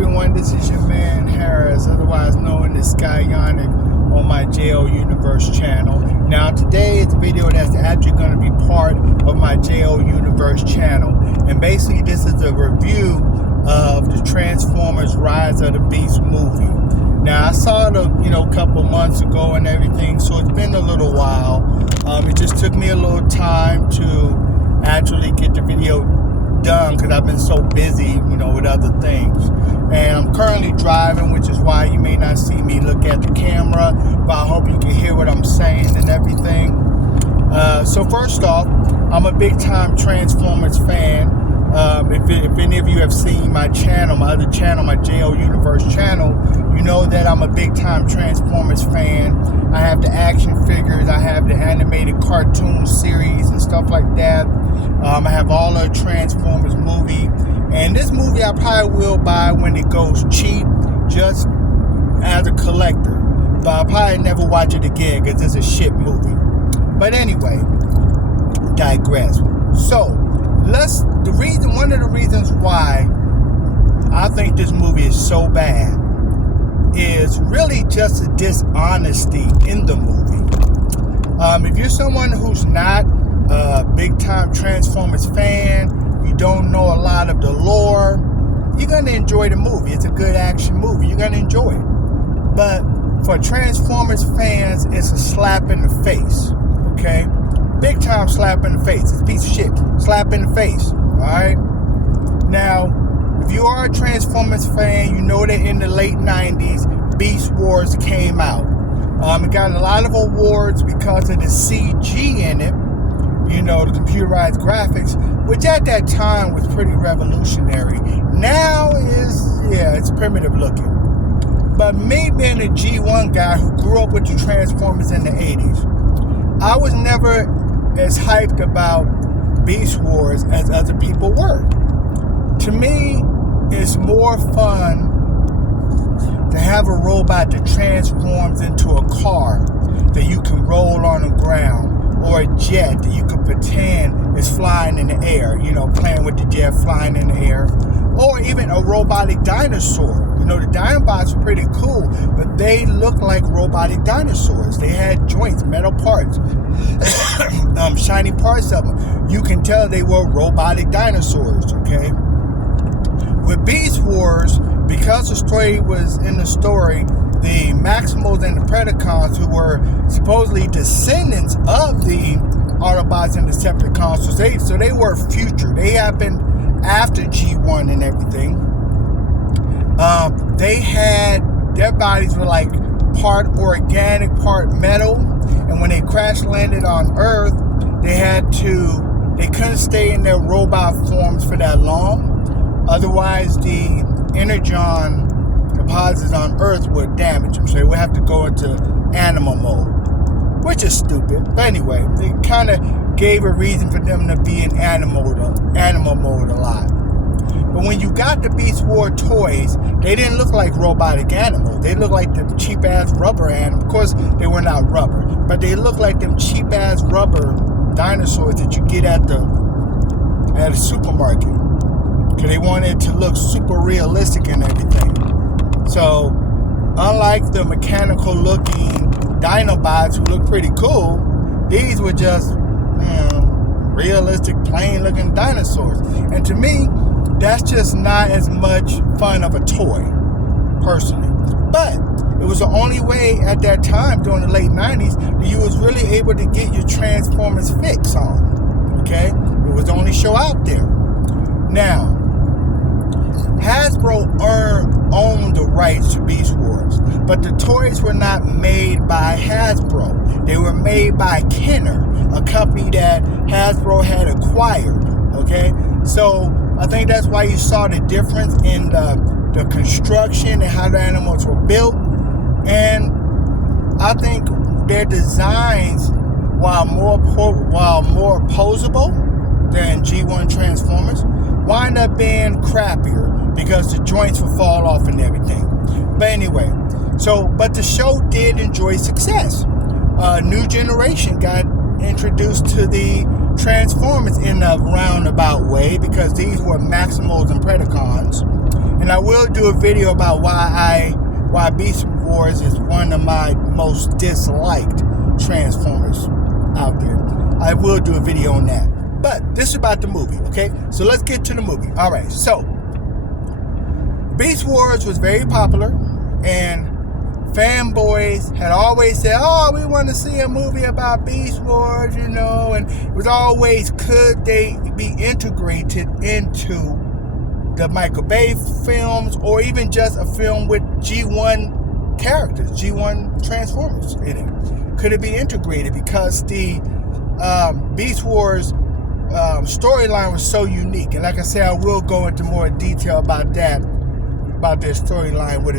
everyone, this is your man Harris, otherwise known as Skyonic, on my JO Universe channel. Now today is a video that's actually going to be part of my JO Universe channel, and basically this is a review of the Transformers Rise of the Beast movie. Now I saw it a couple months ago and everything, so it's been a little while. It just took me a little time to actually get the video done because I've been so busy, with other things. And I'm currently driving, which is why you may not see me look at the camera, but I hope you can hear what I'm saying and everything. So first off, I'm a big time Transformers fan. If any of you have seen my channel, my other channel, my JO Universe channel, you know that I'm a big time Transformers fan. I have the action figures, I have the animated cartoon series and stuff like that. I have all the Transformers movie, and this movie I probably will buy when it goes cheap, just as a collector. But I'll probably never watch it again because it's a shit movie. But anyway, digress. So one of the reasons why I think this movie is so bad is really just a dishonesty in the movie. If you're someone who's not a big time Transformers fan, you don't know a lot of the lore, you're going to enjoy the movie. It's a good action movie. You're going to enjoy it. But for Transformers fans, it's a slap in the face. Okay? Big time slap in the face. It's a piece of shit. Slap in the face. Alright? Now, if you are a Transformers fan, you know that in the late 90s, Beast Wars came out. It got a lot of awards because of the CG in it. The computerized graphics, which at that time was pretty revolutionary. Now it's primitive looking. But me being a G1 guy who grew up with the Transformers in the 80s, I was never as hyped about Beast Wars as other people were. To me, it's more fun to have a robot that transforms into a car that you can roll on the ground, or a jet that you could pretend is flying in the air, playing with the jet flying in the air, or even a robotic dinosaur. The Dinobots were pretty cool, but they looked like robotic dinosaurs. They had joints, metal parts, shiny parts of them. You can tell they were robotic dinosaurs, okay? With Beast Wars, because the story was in the story, the Maximals and the Predacons, who were supposedly descendants of the Autobots and Decepticons, so they were future. They happened after G1 and everything. Their bodies were like part organic, part metal, and when they crash landed on Earth, they couldn't stay in their robot forms for that long. Otherwise, the energon deposits on Earth would damage them, so they would have to go into animal mode, which is stupid. But anyway, they kind of gave a reason for them to be in animal mode a lot. But when you got the Beast War toys, they didn't look like robotic animals. They looked like them cheap ass rubber animals. Of course, they were not rubber, but they looked like them cheap ass rubber dinosaurs that you get at a supermarket, because they wanted it to look super realistic and everything. So, unlike the mechanical looking Dinobots who look pretty cool, these were just realistic, plain looking dinosaurs. And to me, that's just not as much fun of a toy, personally. But it was the only way at that time during the late 90s that you was really able to get your Transformers fix on. Okay? It was the only show out there. Now, Hasbro owned the rights to Beast Wars, but the toys were not made by Hasbro. They were made by Kenner, a company that Hasbro had acquired. Okay? So, I think that's why you saw the difference in the construction and how the animals were built. And I think their designs, while more posable than G1 Transformers, wind up being crappier because the joints would fall off and everything. But anyway, but the show did enjoy success. A new generation got introduced to the Transformers in a roundabout way, because these were Maximals and Predacons. And And I will do a video about why Beast Wars is one of my most disliked Transformers out there. I will do a video on that. But this is about the movie, okay? So let's get to the movie. All right, so Beast Wars was very popular, and fanboys had always said, oh, we want to see a movie about Beast Wars, you know, and it was always, could they be integrated into the Michael Bay films, or even just a film with G1 characters, G1 Transformers in it? Could it be integrated? Because the Beast Wars storyline was so unique, and like I said, I will go into more detail about that, about their storyline with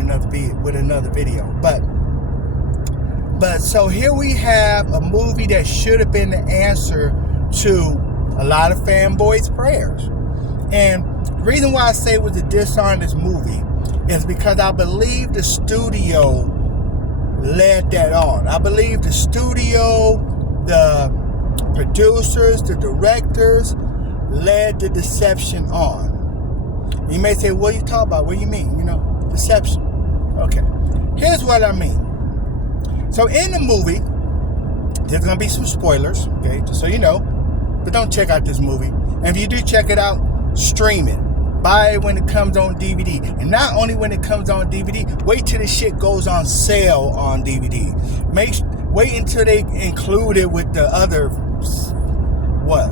another video. But so here we have a movie that should have been the answer to a lot of fanboys' prayers. And the reason why I say it was a dishonest movie is because I believe the studio led that on. I believe the studio, the producers, the directors led the deception on. You may say, what are you talking about? What do you mean? You know, deception. Okay. Here's what I mean. So in the movie, there's going to be some spoilers, okay, just so you know. But don't check out this movie. And if you do check it out, stream it. Buy it when it comes on DVD. And not only when it comes on DVD, wait till the shit goes on sale on DVD. Wait until they include it with the other,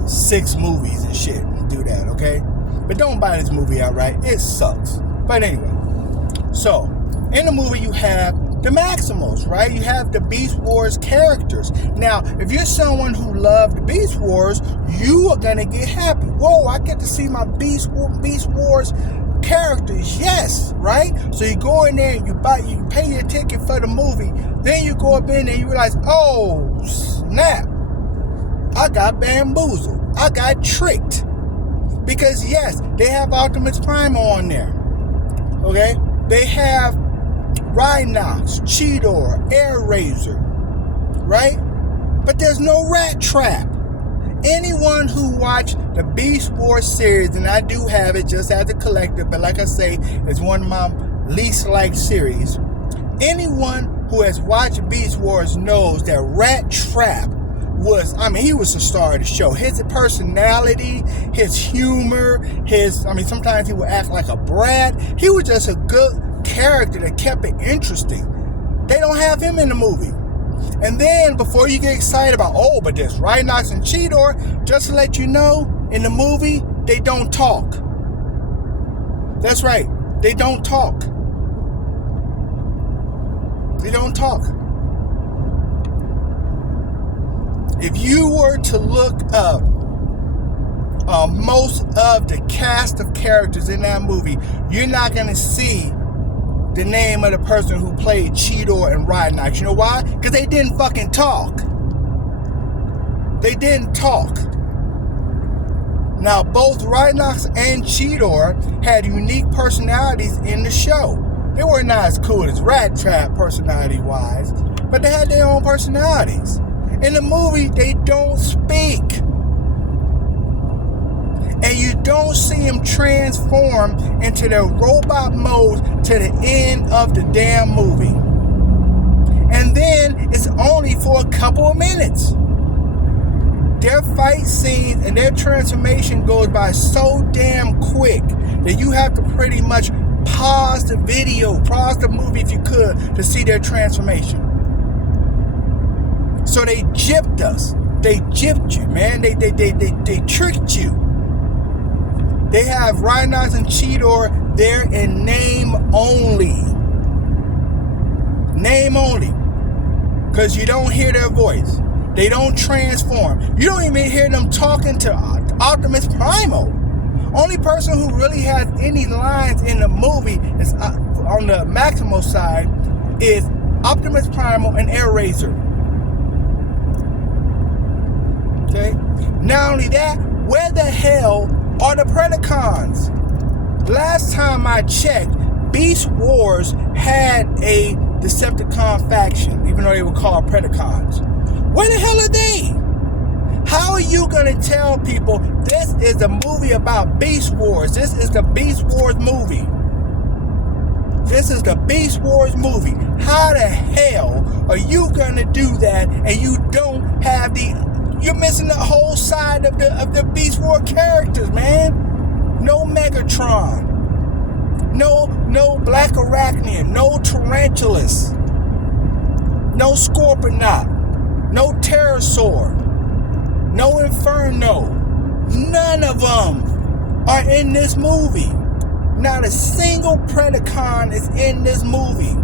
6 movies and shit, and do that, okay? But don't buy this movie outright. It sucks. But anyway, so in the movie you have the Maximals, right? You have the Beast Wars characters. Now, if you're someone who loved Beast Wars, you are gonna get happy. Whoa, I get to see my Beast Wars characters. Yes, right? So you go in there and you pay your ticket for the movie. Then you go up in there and you realize, oh snap, I got bamboozled. I got tricked. Because yes, they have Optimus Prime on there. Okay? They have Rhinox, Cheetor, Airazor, right? But there's no Rat Trap. Anyone who watched the Beast Wars series, and I do have it just as a collector, but like I say, it's one of my least liked series. Anyone who has watched Beast Wars knows that Rat Trap he was the star of the show. His personality, his humor, sometimes he would act like a brat. He was just a good character that kept it interesting. They don't have him in the movie. And then, before you get excited about, but there's Rhinox and Cheetor, just to let you know, in the movie, they don't talk. That's right, they don't talk. They don't talk. If you were to look up most of the cast of characters in that movie, you're not going to see the name of the person who played Cheetor and Rhinox. You know why? Because they didn't fucking talk. They didn't talk. Now, both Rhinox and Cheetor had unique personalities in the show. They were not as cool as Rat Trap personality-wise, but they had their own personalities. In the movie, they don't speak. And you don't see them transform into their robot mode to the end of the damn movie. And then it's only for a couple of minutes. Their fight scenes and their transformation goes by so damn quick that you have to pretty much pause the movie if you could, to see their transformation. So they gypped us. They gypped you, man. They tricked you. They have Rhinox and Cheetor there in name only. Name only. Because you don't hear their voice. They don't transform. You don't even hear them talking to Optimus Primal. Only person who really has any lines in the movie is on the Maximal side is Optimus Primal and Airazor. Okay? Not only that, where the hell are the Predacons? Last time I checked, Beast Wars had a Decepticon faction, even though they were called Predacons. Where the hell are they? How are you going to tell people this is a movie about Beast Wars? This is the Beast Wars movie. This is the Beast Wars movie. How the hell are you gonna do that and you don't have you're missing the whole side of the Beast Wars characters, man. No Megatron. No Black Arachnian. No Tarantulas. No Scorponok. No Pterosaur. No Inferno. None of them are in this movie. Not a single Predacon is in this movie.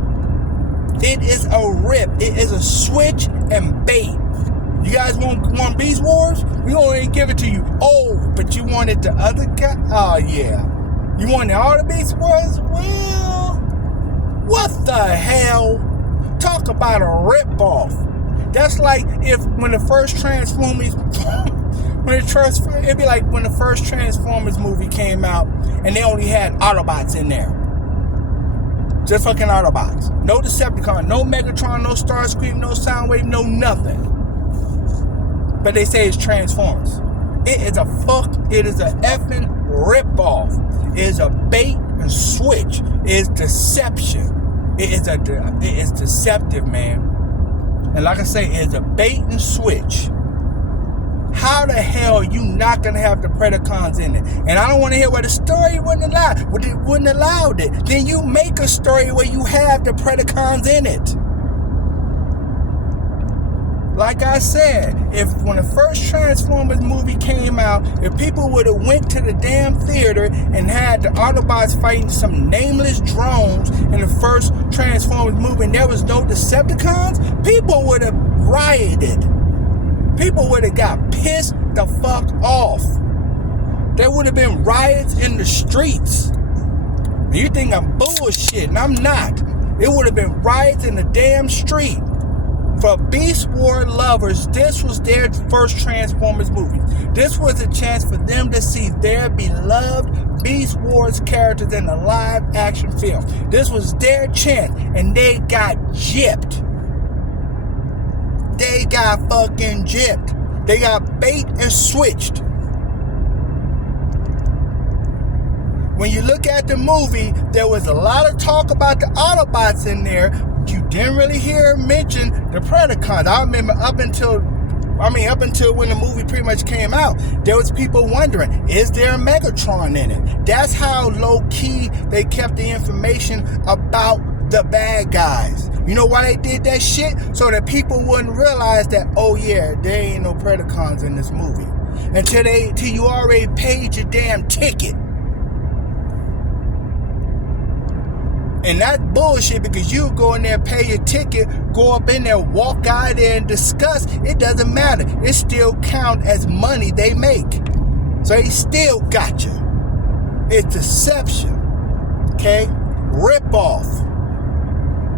It is a rip. It is a switch and bait. You guys want Beast Wars? We gonna give it to you. Oh, but you wanted the other guy? Oh, yeah. You wanted all the Beast Wars? Well, what the hell? Talk about a rip-off. That's like when the first Transformers... it'd be like when the first Transformers movie came out and they only had Autobots in there. Just fucking Autobots. No Decepticon, no Megatron, no Starscream, no Soundwave, no nothing. But they say it's Transformers. It is a effing rip-off. It is a bait and switch. It is deception. It is deceptive, man. And like I say, it is a bait and switch. How the hell are you not going to have the Predacons in it? And I don't want to hear where the story wouldn't allow it. Then you make a story where you have the Predacons in it. Like I said, when the first Transformers movie came out, if people would have went to the damn theater and had the Autobots fighting some nameless drones in the first Transformers movie and there was no Decepticons, people would have rioted. People would have got pissed the fuck off. There would have been riots in the streets. You think I'm bullshitting? I'm not. It would have been riots in the damn street. For Beast Wars lovers, this was their first Transformers movie. This was a chance for them to see their beloved Beast Wars characters in a live action film. This was their chance, and they got gypped. They got fucking gypped. They got bait and switched. When you look at the movie, there was a lot of talk about the Autobots in there. You didn't really hear mention the Predacons. I remember up until when the movie pretty much came out, there was people wondering, is there a Megatron in it? That's how low-key they kept the information about the bad guys. You know why they did that shit? So that people wouldn't realize that, oh yeah, there ain't no Predacons in this movie. Until you already paid your damn ticket. And that's bullshit, because you go in there, pay your ticket, go up in there, walk out there and discuss. It doesn't matter. It still count as money they make. So they still got you. It's deception. Okay? Rip off.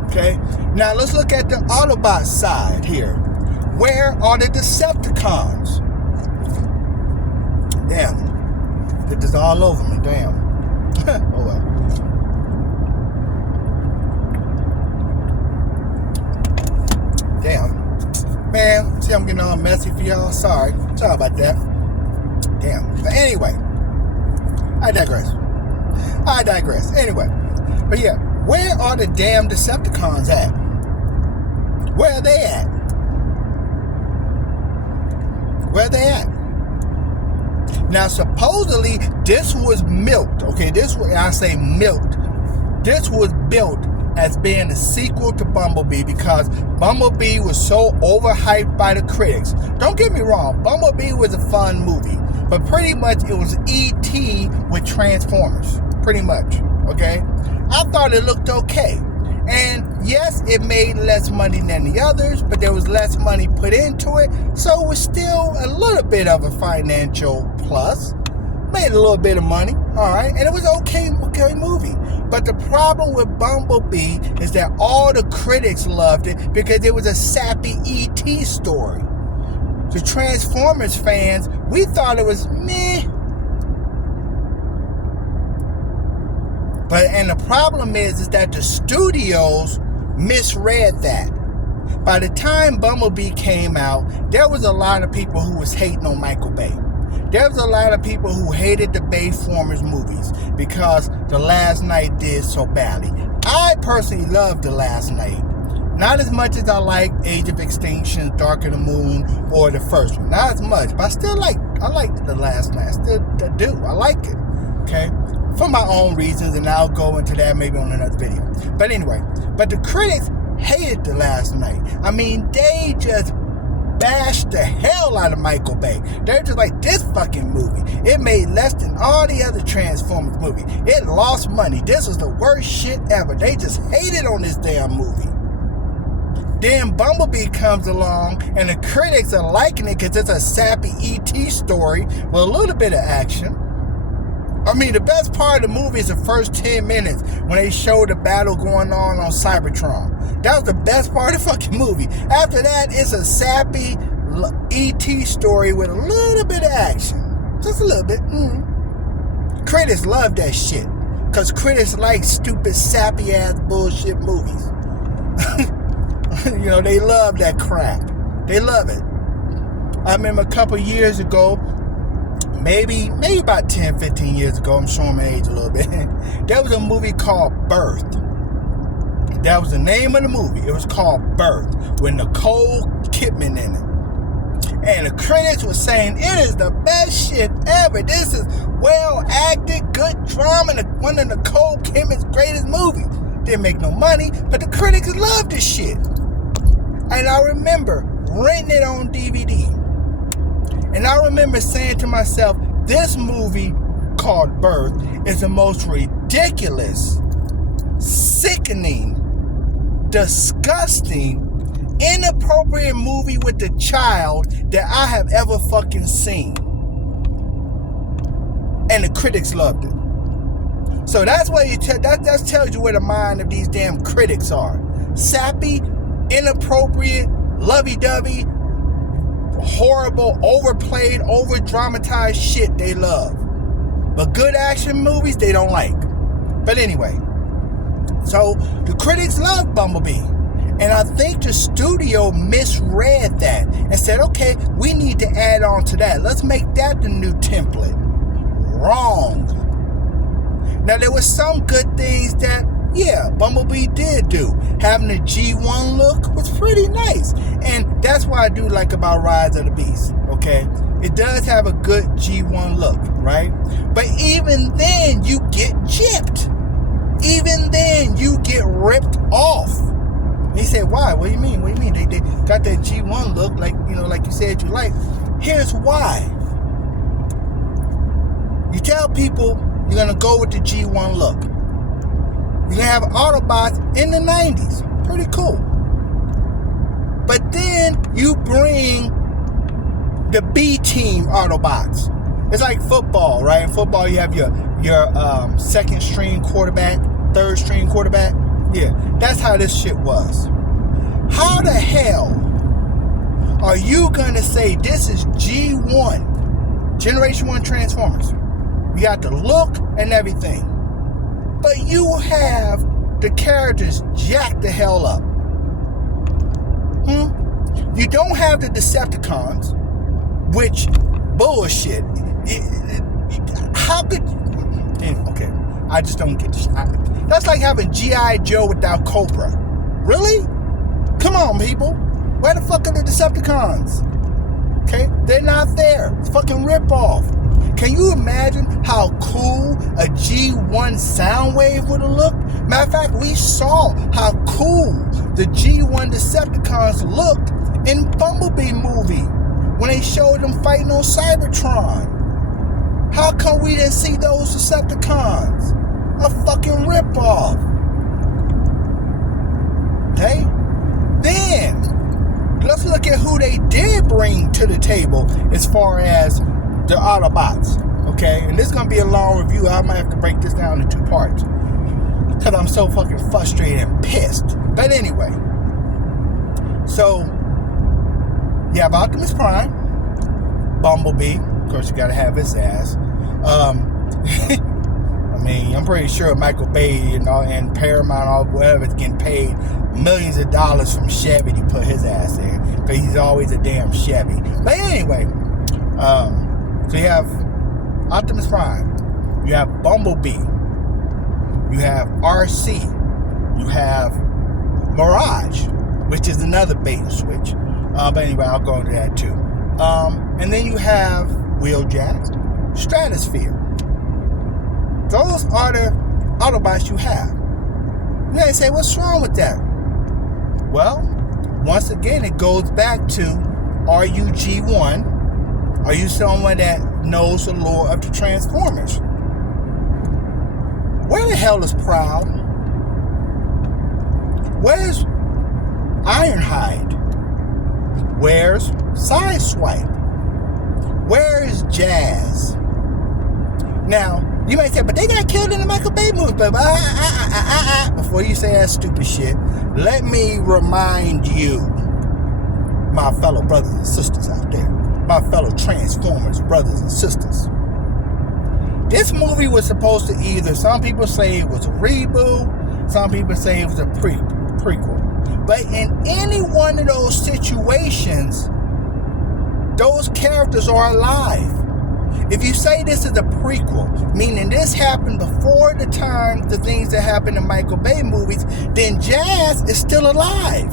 Okay? Now let's look at the Autobot side here. Where are the Decepticons? Damn. Get this all over me. Damn. Oh well. Damn. Man, see, I'm getting all messy for y'all. Sorry about that. Damn. But anyway, I digress. Anyway, but yeah, where are the damn Decepticons at? Where are they at? Now, supposedly, this was milked. Okay, this was built as being a sequel to Bumblebee, because Bumblebee was so overhyped by the critics. Don't get me wrong, Bumblebee was a fun movie, but pretty much it was E.T. with Transformers, pretty much, okay? I thought it looked okay. And yes, it made less money than the others, but there was less money put into it, so it was still a little bit of a financial plus. Made a little bit of money, all right, and it was okay movie. But the problem with Bumblebee is that all the critics loved it because it was a sappy E.T. story. The Transformers fans, we thought it was meh. And the problem is that the studios misread that. By the time Bumblebee came out, there was a lot of people who was hating on Michael Bay. There was a lot of people who hated the Bayformers movies because The Last Night did so badly. I personally love The Last Knight. Not as much as I like Age of Extinction, Dark of the Moon, or the first one. Not as much, but I like The Last Knight. I still do. I like it. Okay? For my own reasons, and I'll go into that maybe on another video. But anyway, but the critics hated The Last Knight. I mean, they just bashed the hell out of Michael Bay. They're just like, this fucking movie, it made less than all the other Transformers movies. It lost money. This was the worst shit ever. They just hated on this damn movie. Then Bumblebee comes along, and the critics are liking it because it's a sappy E.T. story with a little bit of action. I mean, the best part of the movie is the first 10 minutes when they show the battle going on Cybertron. That was the best part of the fucking movie. After that, it's a sappy E.T. story with a little bit of action. Just a little bit. Critics love that shit. Because critics like stupid, sappy-ass bullshit movies. You know, they love that crap. They love it. I remember a couple years ago, maybe about 10, 15 years ago, I'm showing my age a little bit, there was a movie called Birth. That was the name of the movie. It was called Birth, with Nicole Kidman in it. And the critics were saying, it is the best shit ever. This is well acted, good drama, and one of Nicole Kidman's greatest movies. Didn't make no money, but the critics loved this shit. And I remember renting it on DVD. And I remember saying to myself, this movie called Birth is the most ridiculous, sickening, disgusting, inappropriate movie with a child that I have ever fucking seen. And the critics loved it. So that's why that tells you where the mind of these damn critics are. Sappy, inappropriate, lovey-dovey, horrible, overplayed, over-dramatized shit they love. But good action movies, they don't like. But anyway, so the critics love Bumblebee. And I think the studio misread that and said, okay, we need to add on to that. Let's make that the new template. Wrong. Now, there were some good things that, yeah, Bumblebee did do. Having the G1 look was pretty nice. And that's what I do like about Rise of the Beast, okay? It does have a good G1 look, right? But even then, you get gypped. Even then, you get ripped off. And he said, why? What do you mean? What do you mean? They got that G1 look, like, you know, like you said you like. Here's why. You tell people you're going to go with the G1 look. You're going to have Autobots in the 90s. Pretty cool. But then you bring the B-team Autobots. It's like football, right? In football, you have your second string quarterback, third string quarterback. Yeah, that's how this shit was. How the hell are you going to say this is G1, Generation 1 Transformers? You got the look and everything. But you have the characters jacked the hell up. You don't have the Decepticons, which bullshit. How could... Okay, I just don't get this. That's like having G.I. Joe without Cobra. Really? Come on, people. Where the fuck are the Decepticons? Okay, they're not there. It's fucking ripoff. Can you imagine how cool a G1 Soundwave would have looked? Matter of fact, we saw how cool the G1 Decepticons looked in Bumblebee movie when they showed them fighting on Cybertron. How come we didn't see those Decepticons? A fucking ripoff. Okay? Then, let's look at who they did bring to the table as far as the Autobots, okay? And this is going to be a long review. I might have to break this down in 2 parts because I'm so fucking frustrated and pissed. But anyway, so you have Optimus Prime, Bumblebee. Of course, you got to have his ass. I mean, I'm pretty sure Michael Bay and Paramount or whatever is getting paid millions of dollars from Chevy to put his ass in, because he's always a damn Chevy. But anyway, so you have Optimus Prime, you have Bumblebee, you have RC, You have Mirage, which is another bait and switch. But anyway, I'll go into that too. And then you have Wheeljack, Stratosphere. Those are the Autobots you have. You may say, what's wrong with that? Well, once again, it goes back to, are you G1? Are you someone that knows the lore of the Transformers? Where the hell is Prowl? Where's Ironhide? Where's Sideswipe? Where is Jazz? Now, you may say, but they got killed in the Michael Bay movie. But before you say that stupid shit, let me remind you, my fellow brothers and sisters out there, my fellow Transformers brothers and sisters. This movie was supposed to either, some people say it was a reboot, some people say it was a prequel. But in any one of those situations, those characters are alive. If you say this is a prequel, meaning this happened before the time the things that happened in Michael Bay movies, then Jazz is still alive.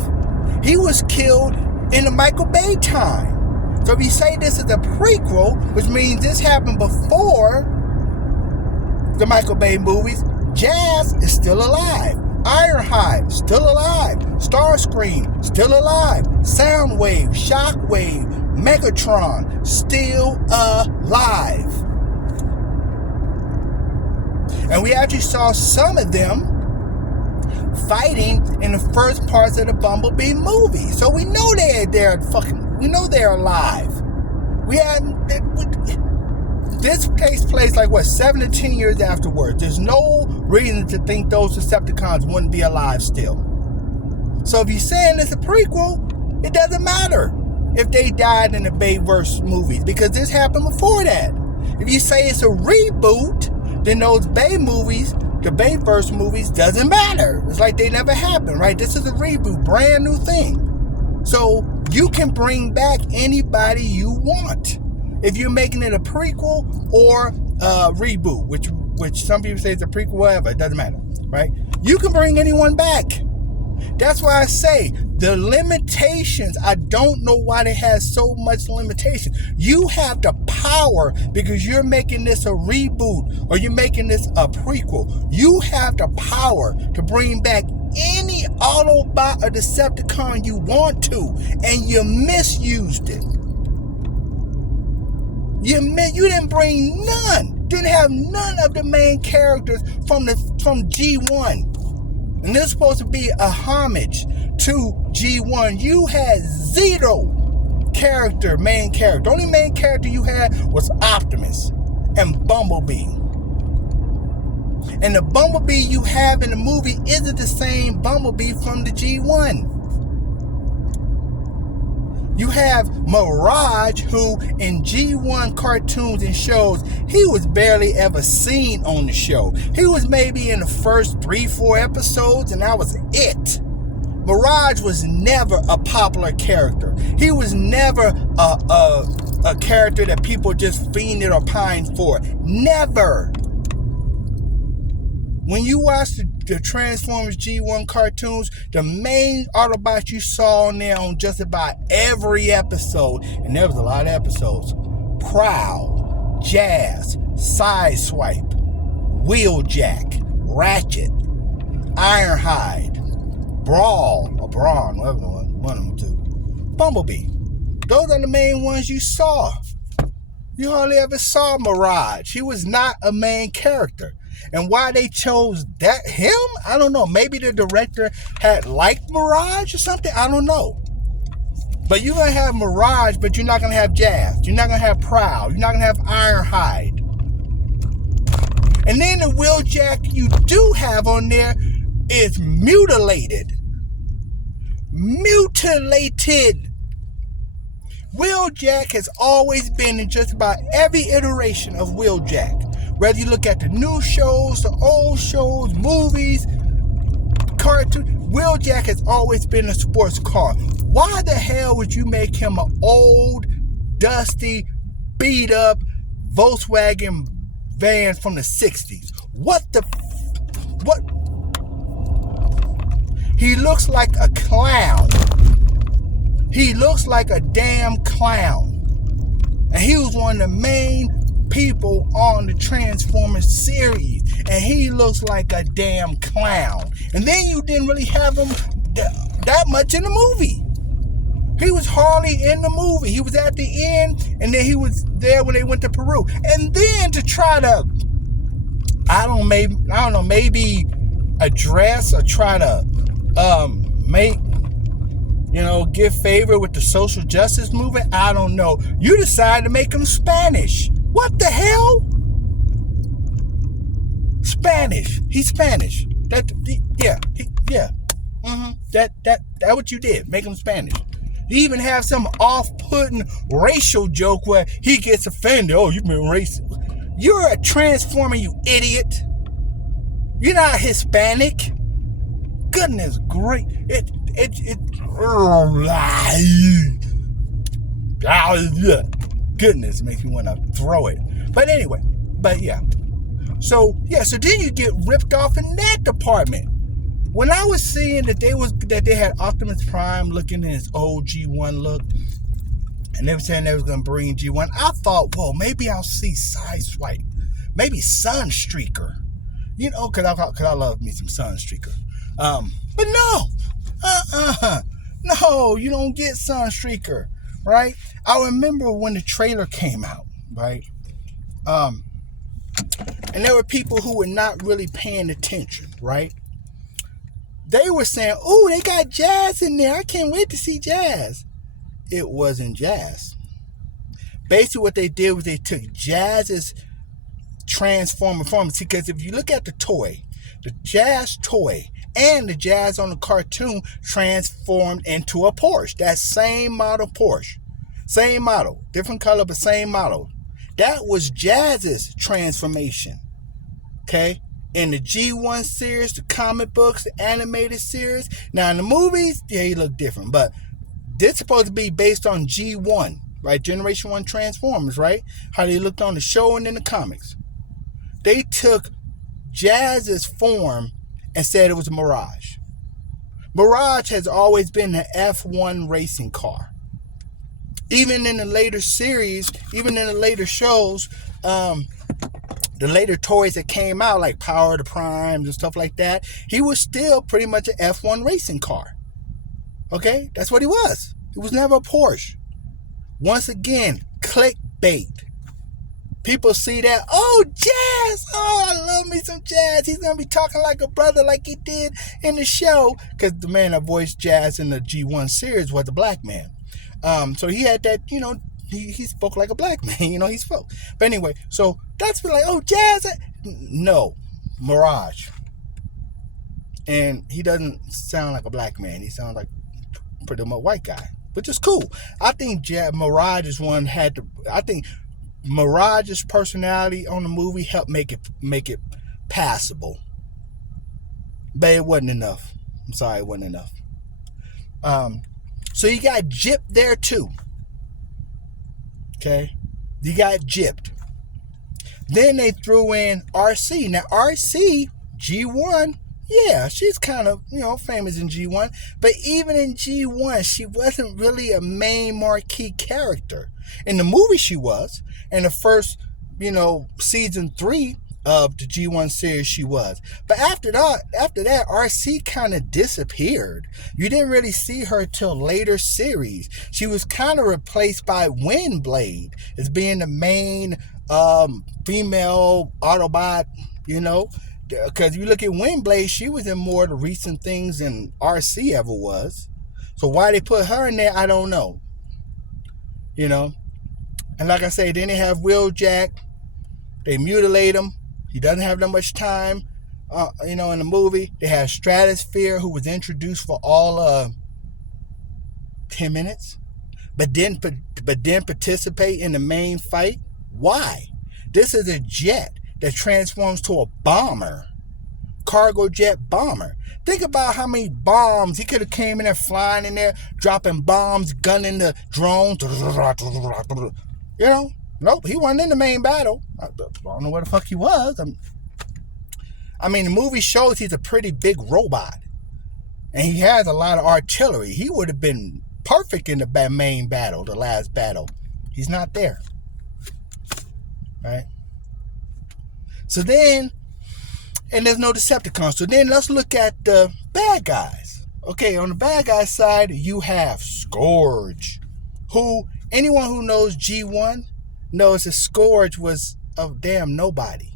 He was killed in the Michael Bay time. So if you say this is a prequel, which means this happened before the Michael Bay movies, Jazz is still alive. Ironhide, still alive. Starscream, still alive. Soundwave, Shockwave, Megatron, still alive. And we actually saw some of them fighting in the first parts of the Bumblebee movie. So we know we know they're alive. This takes place like 7 to 10 years afterwards. There's no reason to think those Decepticons wouldn't be alive still. So if you're saying it's a prequel, it doesn't matter if they died in the Bayverse movies, because this happened before that. If you say it's a reboot, then those Bay movies, the Bayverse movies, doesn't matter. It's like they never happened, right? This is a reboot, brand new thing. So you can bring back anybody you want. If you're making it a prequel or a reboot, which some people say it's a prequel, whatever, it doesn't matter, right? You can bring anyone back. That's why I say the limitations, I don't know why they have so much limitation. You have the power, because you're making this a reboot or you're making this a prequel. You have the power to bring back any Autobot or Decepticon you want to, and you misused it. You didn't bring none. Didn't have none of the main characters from G1. And this is supposed to be a homage to G1. You had zero main character. The only main character you had was Optimus and Bumblebee. And the Bumblebee you have in the movie isn't the same Bumblebee from the G1. You have Mirage, who in G1 cartoons and shows, he was barely ever seen on the show. He was maybe in the first 3-4 episodes, and that was it. Mirage was never a popular character. He was never a character that people just fiended or pined for. Never. When you watch the Transformers G1 cartoons, the main Autobots you saw on there on just about every episode, and there was a lot of episodes: Prowl, Jazz, Sideswipe, Wheeljack, Ratchet, Ironhide, Brawn, whatever one of them two, Bumblebee. Those are the main ones you saw. You hardly ever saw Mirage. He was not a main character. And why they chose him, I don't know. Maybe the director had liked Mirage or something. I don't know. But you're going to have Mirage, but you're not going to have Jazz. You're not going to have Prowl. You're not going to have Ironhide. And then the Wheeljack you do have on there is mutilated. Wheeljack has always been in just about every iteration of Wheeljack. Whether you look at the new shows, the old shows, movies, cartoons, Wheeljack has always been a sports car. Why the hell would you make him an old, dusty, beat-up Volkswagen van from the 60s? What? He looks like a clown. He looks like a damn clown. And he was one of the main people on the Transformers series. And he looks like a damn clown. And then you didn't really have him that much in the movie. He was hardly in the movie. He was at the end, and then he was there when they went to Peru. And then to try to, maybe address or try to give favor with the social justice movement. I don't know. You decided to make him Spanish. What the hell? Spanish. He's Spanish. That what you did. Make him Spanish. You even have some off-putting racial joke where he gets offended. Oh, you've been racist. You're a Transformer, you idiot. You're not Hispanic. Goodness great. Goodness, it makes me want to throw it. But anyway, So then you get ripped off in that department. When I was seeing that they had Optimus Prime looking in his old G1 look, and they were saying they was gonna bring G1, I thought, well, maybe I'll see Sideswipe, maybe Sunstreaker, because I love me some Sunstreaker. But no, no, you don't get Sunstreaker, right? I remember when the trailer came out, right? And there were people who were not really paying attention, right? They were saying, "Oh, they got Jazz in there. I can't wait to see Jazz." It wasn't Jazz. Basically, what they did was they took Jazz's Transformer form. Because if you look at the toy, the Jazz toy and the Jazz on the cartoon transformed into a Porsche. That same model Porsche. Same model. Different color, but same model. That was Jazz's transformation. Okay? In the G1 series, the comic books, the animated series. Now, in the movies, yeah, he looked different. But this is supposed to be based on G1, right? Generation 1 Transformers, right? How they looked on the show and in the comics. They took Jazz's form and said it was a Mirage. Mirage has always been the F1 racing car. Even in the later series, even in the later shows, the later toys that came out, like Power of the Primes and stuff like that, he was still pretty much an F1 racing car. Okay? That's what he was. He was never a Porsche. Once again, clickbait. People see that, oh, Jazz! Oh, I love me some Jazz. He's going to be talking like a brother like he did in the show. Because the man that voiced Jazz in the G1 series was a black man. So he had that, he spoke like a black man, he spoke. But anyway, so that's like, oh, Jazz. No, Mirage. And he doesn't sound like a black man. He sounds like pretty much a white guy, which is cool. I think Mirage is one I think Mirage's personality on the movie helped make it passable. But it wasn't enough. I'm sorry, it wasn't enough. So you got gypped there too. Okay? You got gypped. Then they threw in RC. Now RC, G1, yeah, she's kind of, famous in G1. But even in G1, she wasn't really a main marquee character. In the movie she was. In the first, season 3 of the G1 series she was. But after that, RC kind of disappeared. You didn't really see her till later series. She was kind of replaced by Windblade as being the main female Autobot, because you look at Windblade, she was in more of the recent things than RC ever was. So why they put her in there, I don't know. And like I say, then they have Wheeljack. They mutilate him. He doesn't have that much time, in the movie. They have Stratosphere, who was introduced for all 10 minutes, but didn't participate in the main fight. Why? This is a jet that transforms to a bomber, cargo jet bomber. Think about how many bombs he could have came in there, flying in there, dropping bombs, gunning the drone. Nope, he wasn't in the main battle. I don't know where the fuck he was. The movie shows he's a pretty big robot. And he has a lot of artillery. He would have been perfect in the main battle, the last battle. He's not there. Right? So then, and there's no Decepticons. So then let's look at the bad guys. Okay, on the bad guy side, you have Scourge, who, anyone who knows G1 knows that Scourge was a damn nobody.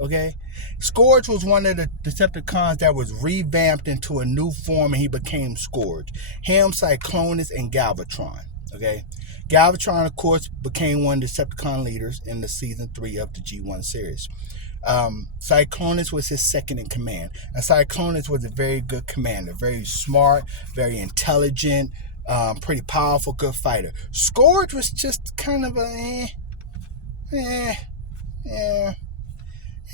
Okay? Scourge was one of the Decepticons that was revamped into a new form, and he became Scourge. Him, Cyclonus, and Galvatron. Okay? Galvatron, of course, became one of the Decepticon leaders in the season 3 of the G1 series. Cyclonus was his second in command, and Cyclonus was a very good commander, very smart, very intelligent, pretty powerful, good fighter. Scourge was just kind of a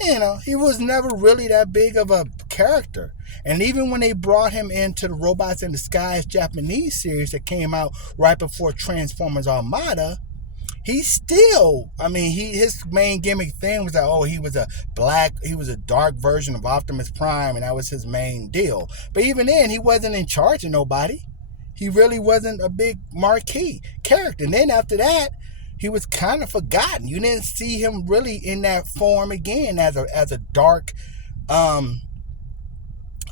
you know, he was never really that big of a character. And even when they brought him into the Robots in Disguise Japanese series that came out right before Transformers Armada, he still, I mean, his main gimmick thing was that, oh, he was a dark version of Optimus Prime, and that was his main deal. But even then, he wasn't in charge of nobody. He really wasn't a big marquee character. And then after that, he was kind of forgotten. You didn't see him really in that form again as a dark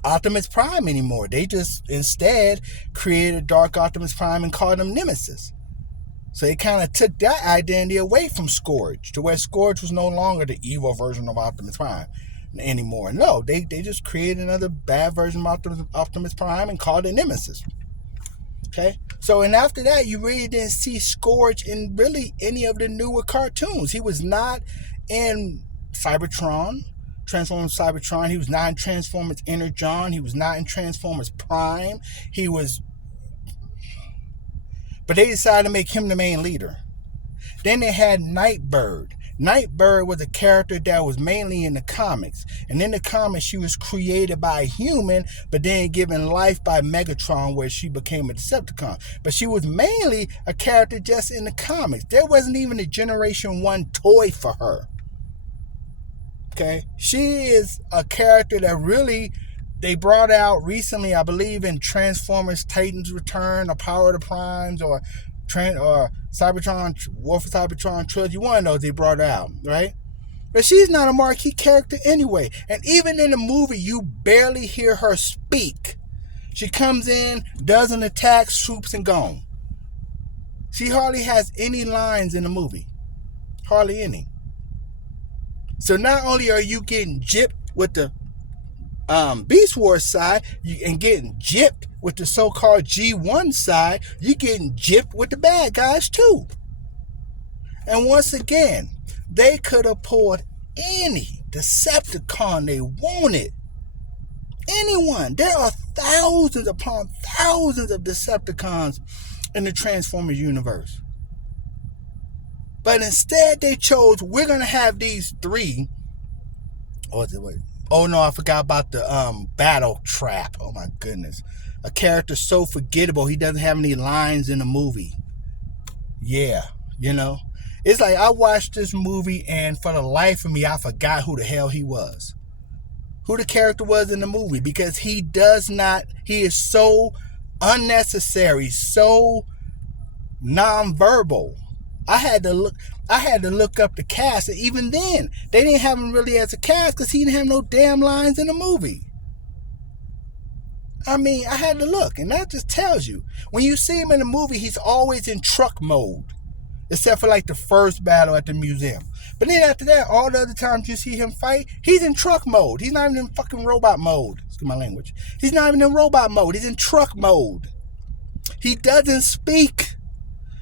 Optimus Prime anymore. They just instead created Dark Optimus Prime and called him Nemesis. So they kind of took that identity away from Scourge, to where Scourge was no longer the evil version of Optimus Prime anymore. No, they just created another bad version of Optimus Prime and called it Nemesis. Okay? So, and after that, you really didn't see Scourge in really any of the newer cartoons. He was not in Cybertron, Transformers Cybertron. He was not in Transformers Energon. He was not in Transformers Prime. But they decided to make him the main leader. Then they had Nightbird. Nightbird was a character that was mainly in the comics. And in the comics, she was created by a human, but then given life by Megatron, where she became a Decepticon. But she was mainly a character just in the comics. There wasn't even a Generation 1 toy for her. Okay? She is a character that really, they brought out recently, I believe, in Transformers Titans Return, or Power of the Primes, or Cybertron, War for Cybertron Trilogy. One of those they brought out, right? But she's not a marquee character anyway. And even in the movie, you barely hear her speak. She comes in, does an attack, swoops, and gone. She hardly has any lines in the movie. Hardly any. So not only are you getting gypped with the Beast Wars side, and getting gypped with the so-called G1 side, you're getting gypped with the bad guys too. And once again, they could have pulled any Decepticon they wanted. Anyone. There are thousands upon thousands of Decepticons in the Transformers universe. But instead they chose, we're going to have these three. Oh no, I forgot about the Battle Trap. Oh my goodness. A character so forgettable, he doesn't have any lines in the movie. Yeah, you know. It's like I watched this movie and for the life of me, I forgot who the hell he was. Who the character was in the movie. Because he is so unnecessary, so nonverbal. I had to look up the cast, and even then, they didn't have him really as a cast because he didn't have no damn lines in the movie. I mean, I had to look, and that just tells you. When you see him in the movie, he's always in truck mode, except for like the first battle at the museum. But then after that, all the other times you see him fight, he's in truck mode. He's not even in fucking robot mode. Excuse my language. He's not even in robot mode. He's in truck mode. He doesn't speak.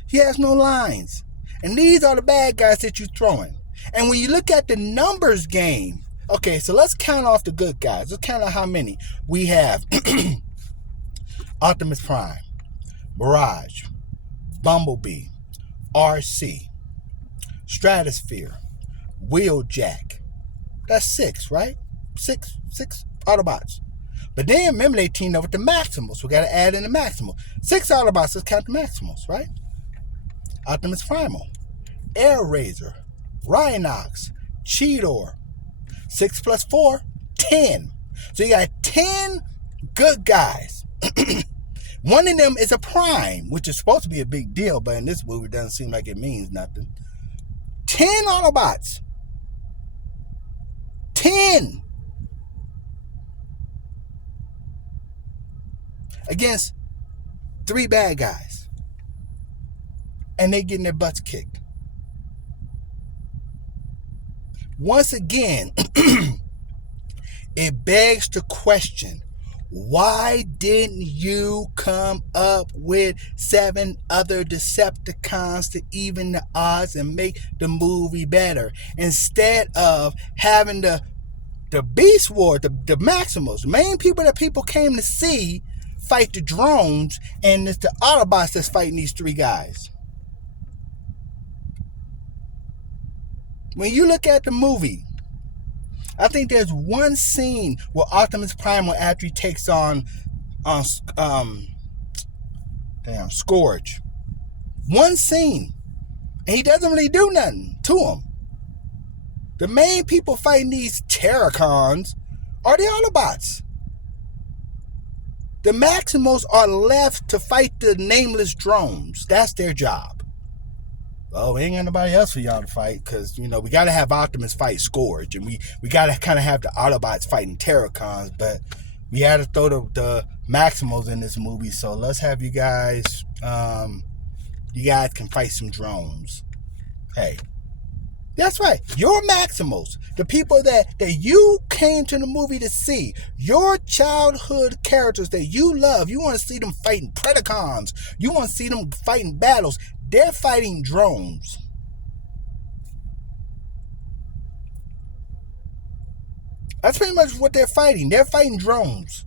He has no lines. And these are the bad guys that you're throwing. And when you look at the numbers game, okay, so let's count off the good guys. Let's count out how many. We have Optimus Prime, Mirage, Bumblebee, RC, Stratosphere, Wheeljack. That's 6, right? Six Autobots. But then remember they teamed up with the Maximals. We got to add in the Maximal. 6 Autobots, let's count the Maximals, right? Optimus Primal, Airazor, Rhinox, Cheetor. 6 plus 4, 10. So you got 10 good guys. One of them is a prime, which is supposed to be a big deal, but in this movie it doesn't seem like it means nothing. 10 Autobots. 10. Against 3 bad guys. And they getting their butts kicked. Once again, it begs to question, why didn't you come up with 7 other Decepticons to even the odds and make the movie better? Instead of having the Beast Wars, the Maximals, the main people that people came to see, fight the drones, and it's the Autobots that's fighting these 3 guys. When you look at the movie, I think there's one scene where Optimus Prime, after he takes on Scourge. One scene. And he doesn't really do nothing to him. The main people fighting these Terracons are the Autobots. The Maximals are left to fight the nameless drones. That's their job. Oh, we ain't got nobody else for y'all to fight, because, we got to have Optimus fight Scourge, and we got to kind of have the Autobots fighting Terracons, but we had to throw the Maximals in this movie, so let's have you guys can fight some drones. Hey, that's right, your Maximals, the people that you came to the movie to see, your childhood characters that you love, you want to see them fighting Predacons, you want to see them fighting battles. They're fighting drones. That's pretty much what they're fighting. They're fighting drones.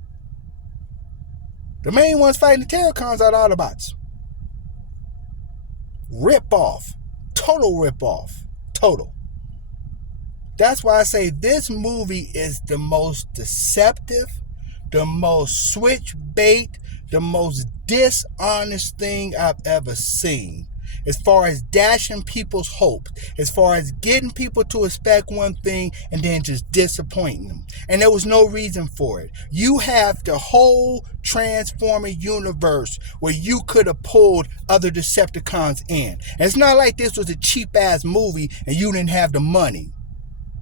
The main ones fighting the Terracons are the Autobots. Rip-off. Total rip-off. Total. That's why I say this movie is the most deceptive, the most switch bait, the most dishonest thing I've ever seen. As far as dashing people's hopes, as far as getting people to expect one thing and then just disappointing them. And there was no reason for it. You have the whole Transformer universe where you could have pulled other Decepticons in. And it's not like this was a cheap-ass movie and you didn't have the money.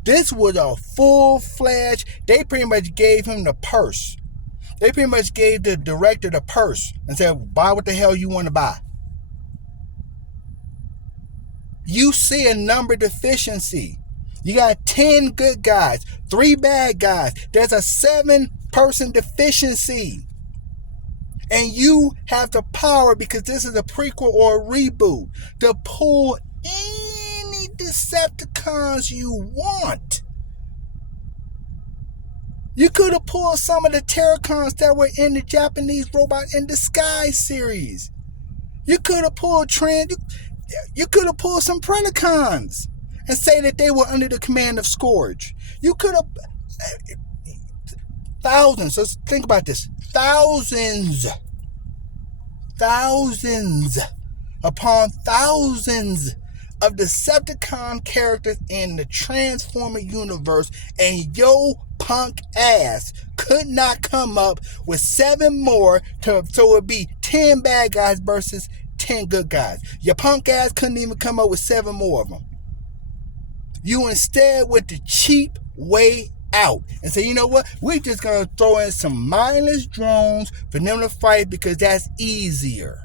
This was a full-fledged, they pretty much gave him the purse. They pretty much gave the director the purse and said, buy what the hell you want to buy. You see a number deficiency. You got 10 good guys, 3 bad guys. There's a 7-person deficiency. And you have the power, because this is a prequel or a reboot, to pull any Decepticons you want. You could have pulled some of the Terracons that were in the Japanese Robot in Disguise series. You could have pulled You could have pulled some Predacons and say that they were under the command of Scourge. You could have thousands. So think about this: thousands upon thousands of Decepticon characters in the Transformer universe, and yo punk ass could not come up with 7 more so it would be 10 bad guys versus 10 good guys. Your punk ass couldn't even come up with 7 more of them. You instead went the cheap way out and say, you know what, we're just gonna throw in some mindless drones for them to fight because that's easier.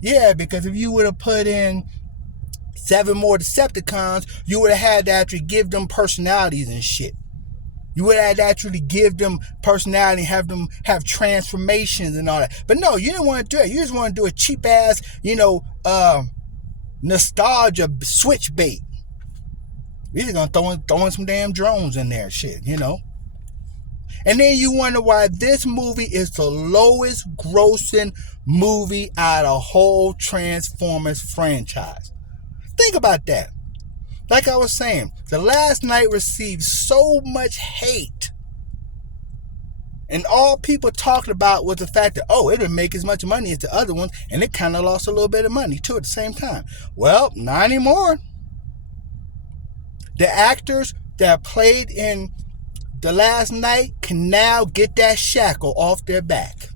Yeah, because if you would have put in 7 more Decepticons, you would have had to actually give them personalities and shit. You would have to actually give them personality and have them have transformations and all that. But no, you didn't want to do it. You just want to do a cheap ass, nostalgia switch bait. We're just going to throw in some damn drones in there, shit, And then you wonder why this movie is the lowest grossing movie out of the whole Transformers franchise. Think about that. Like I was saying, The Last Knight received so much hate. And all people talked about was the fact that, it didn't make as much money as the other ones, and it kind of lost a little bit of money too at the same time. Well, not anymore. The actors that played in The Last Knight can now get that shackle off their back.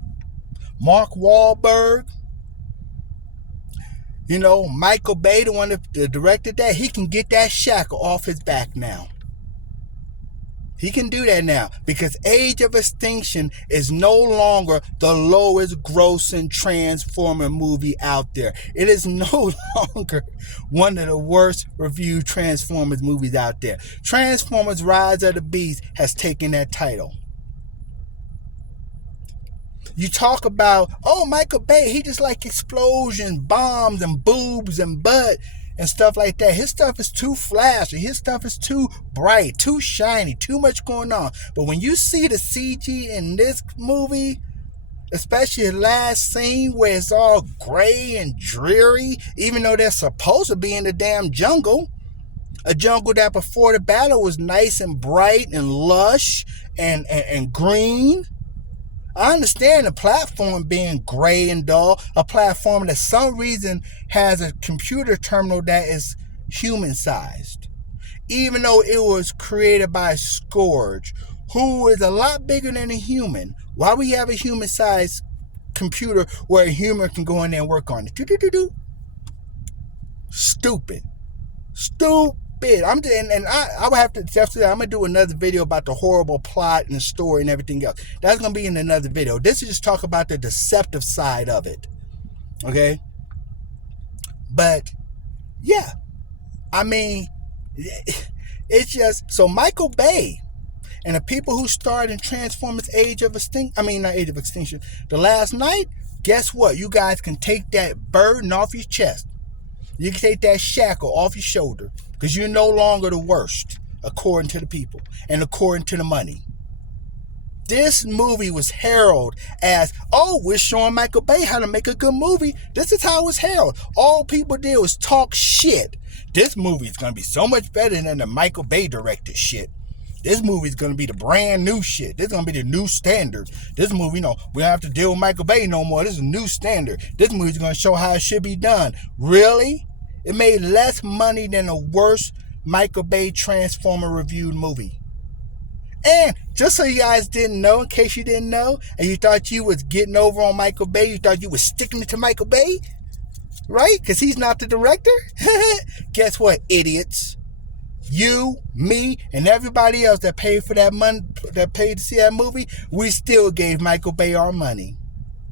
Mark Wahlberg, you know, Michael Bay, the one that directed that, he can get that shackle off his back now. He can do that now because Age of Extinction is no longer the lowest grossing Transformer movie out there. It is no longer one of the worst reviewed Transformers movies out there. Transformers Rise of the Beast has taken that title. You talk about, oh, Michael Bay, he just like explosions, bombs, and boobs and butt and stuff like that. His stuff is too flashy. His stuff is too bright, too shiny, too much going on. But when you see the CG in this movie, especially the last scene where it's all gray and dreary, even though they're supposed to be in the damn jungle, a jungle that before the battle was nice and bright and lush and green. I understand the platform being gray and dull, a platform that some reason has a computer terminal that is human-sized. Even though it was created by Scourge, who is a lot bigger than a human. Why we have a human-sized computer where a human can go in there and work on it? Stupid. I would have to definitely, I'm going to do another video about the horrible plot and the story and everything else. That's going to be in another video. This is just talk about the deceptive side of it. Okay? But, yeah. I mean, it's just, so Michael Bay and the people who starred in Transformers not Age of Extinction, The Last Knight, guess what? You guys can take that burden off your chest. You can take that shackle off your shoulder because you're no longer the worst, according to the people and according to the money. This movie was heralded as, oh, we're showing Michael Bay how to make a good movie. This is how it was heralded. All people did was talk shit. This movie is going to be so much better than the Michael Bay directed shit. This movie is going to be the brand new shit. This is going to be the new standard. This movie, we don't have to deal with Michael Bay no more. This is a new standard. This movie is going to show how it should be done. Really? It made less money than the worst Michael Bay Transformer reviewed movie. And just so you guys didn't know, in case you didn't know, and you thought you was getting over on Michael Bay, you thought you was sticking it to Michael Bay, right? Because he's not the director. Guess what, idiots? You, me, and everybody else that paid for that money, that paid to see that movie, we still gave Michael Bay our money.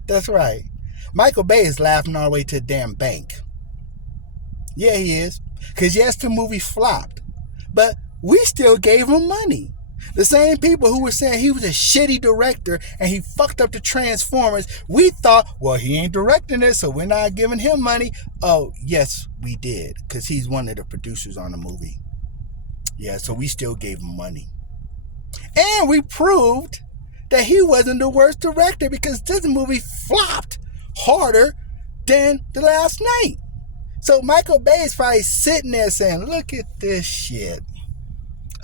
That's right. Michael Bay is laughing all the way to the damn bank. Yeah, he is. Because yes, the movie flopped. But we still gave him money. The same people who were saying he was a shitty director and he fucked up the Transformers, we thought, well, he ain't directing it, so we're not giving him money. Oh, yes, we did. Because he's one of the producers on the movie. Yeah, so we still gave him money. And we proved that he wasn't the worst director because this movie flopped harder than The Last Knight. So Michael Bay is probably sitting there saying, look at this shit.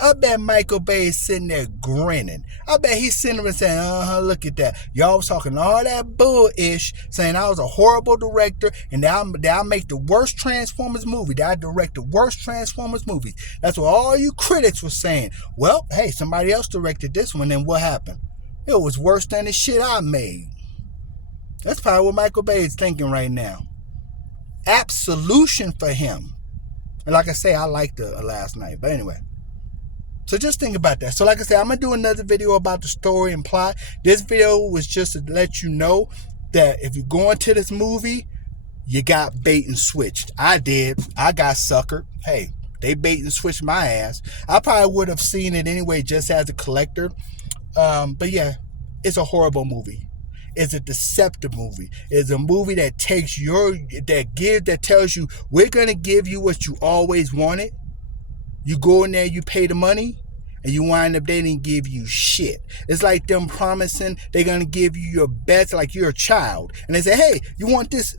I bet Michael Bay is sitting there grinning. I bet he's sitting there saying, look at that. Y'all was talking all that bullish, saying I was a horrible director, and that I'll make the worst Transformers movie, that I direct the worst Transformers movies. That's what all you critics were saying. Well, hey, somebody else directed this one, and what happened? It was worse than the shit I made. That's probably what Michael Bay is thinking right now. Absolution for him. And like I say, I liked The Last Knight. But anyway. So just think about that. So like I said, I'm going to do another video about the story and plot. This video was just to let you know that if you're going to this movie, you got bait and switched. I did. I got suckered. Hey, they bait and switched my ass. I probably would have seen it anyway just as a collector. But yeah, it's a horrible movie. It's a deceptive movie. It's a movie that takes that tells you, we're going to give you what you always wanted. You go in there, you pay the money, and you wind up, they didn't give you shit. It's like them promising they're going to give you your best, like you're a child. And they say, hey, you want this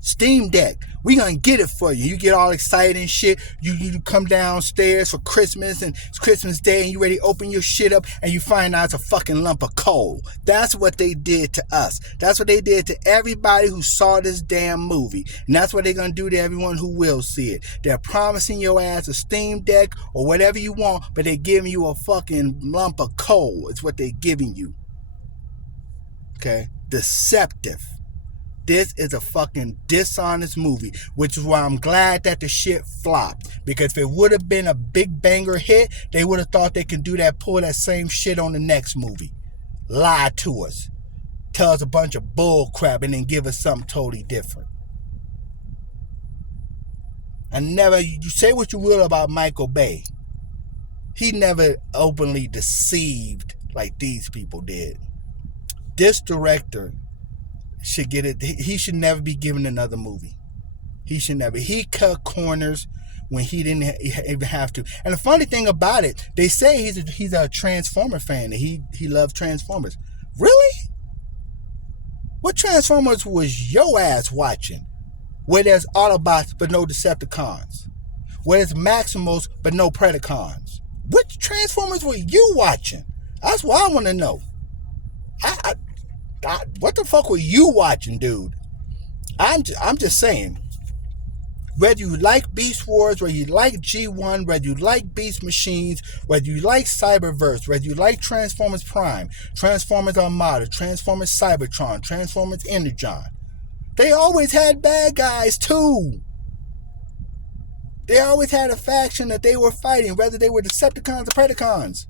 Steam Deck? We gonna get it for you. You get all excited and shit. You come downstairs for Christmas and it's Christmas Day and you ready to open your shit up and you find out it's a fucking lump of coal. That's what they did to us. That's what they did to everybody who saw this damn movie. And that's what they're gonna do to everyone who will see it. They're promising your ass a Steam Deck or whatever you want, but they're giving you a fucking lump of coal. It's what they're giving you. Okay? deceptive. This is a fucking dishonest movie, which is why I'm glad that the shit flopped. Because if it would have been a big banger hit, they would have thought they can do that, pull that same shit on the next movie. Lie to us. Tell us a bunch of bull crap and then give us something totally different. You say what you will about Michael Bay. He never openly deceived like these people did. This director should get it. He should never be given another movie. He should never. He cut corners when he didn't even have to. And the funny thing about it, they say he's a Transformer fan. He loves Transformers. Really? What Transformers was your ass watching? Where there's Autobots but no Decepticons. Where there's Maximals but no Predacons. Which Transformers were you watching? That's what I want to know. What the fuck were you watching, dude? I'm just saying. Whether you like Beast Wars, whether you like G1, whether you like Beast Machines, whether you like Cyberverse, whether you like Transformers Prime, Transformers Armada, Transformers Cybertron, Transformers Energon, they always had bad guys too. They always had a faction that they were fighting, whether they were Decepticons or Predacons.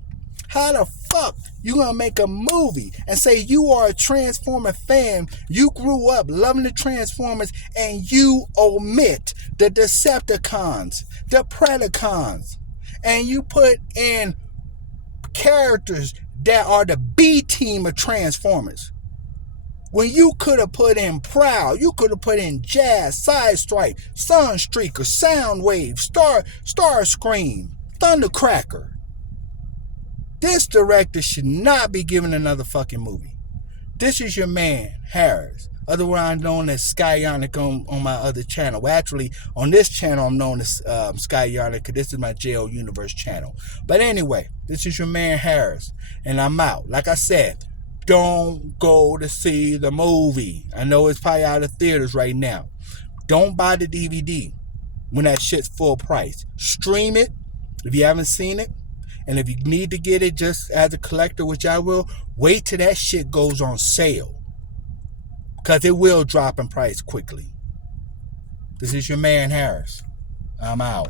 How the fuck you gonna make a movie and say you are a Transformer fan, you grew up loving the Transformers, and you omit the Decepticons, the Predacons, and you put in characters that are the B team of Transformers? When you could have put in Prowl, you could have put in Jazz, Sidestripe, Sunstreaker, Soundwave, Starscream, Thundercracker. This director should not be given another fucking movie. This is your man, Harris, otherwise known as Skyonic on my other channel. Well, actually, on this channel, I'm known as Skyonic because this is my JO Universe channel. But anyway, this is your man, Harris, and I'm out. Like I said, don't go to see the movie. I know it's probably out of theaters right now. Don't buy the DVD when that shit's full price. Stream it if you haven't seen it. And if you need to get it just as a collector, which I will, wait till that shit goes on sale. Because it will drop in price quickly. This is your man, Harris. I'm out.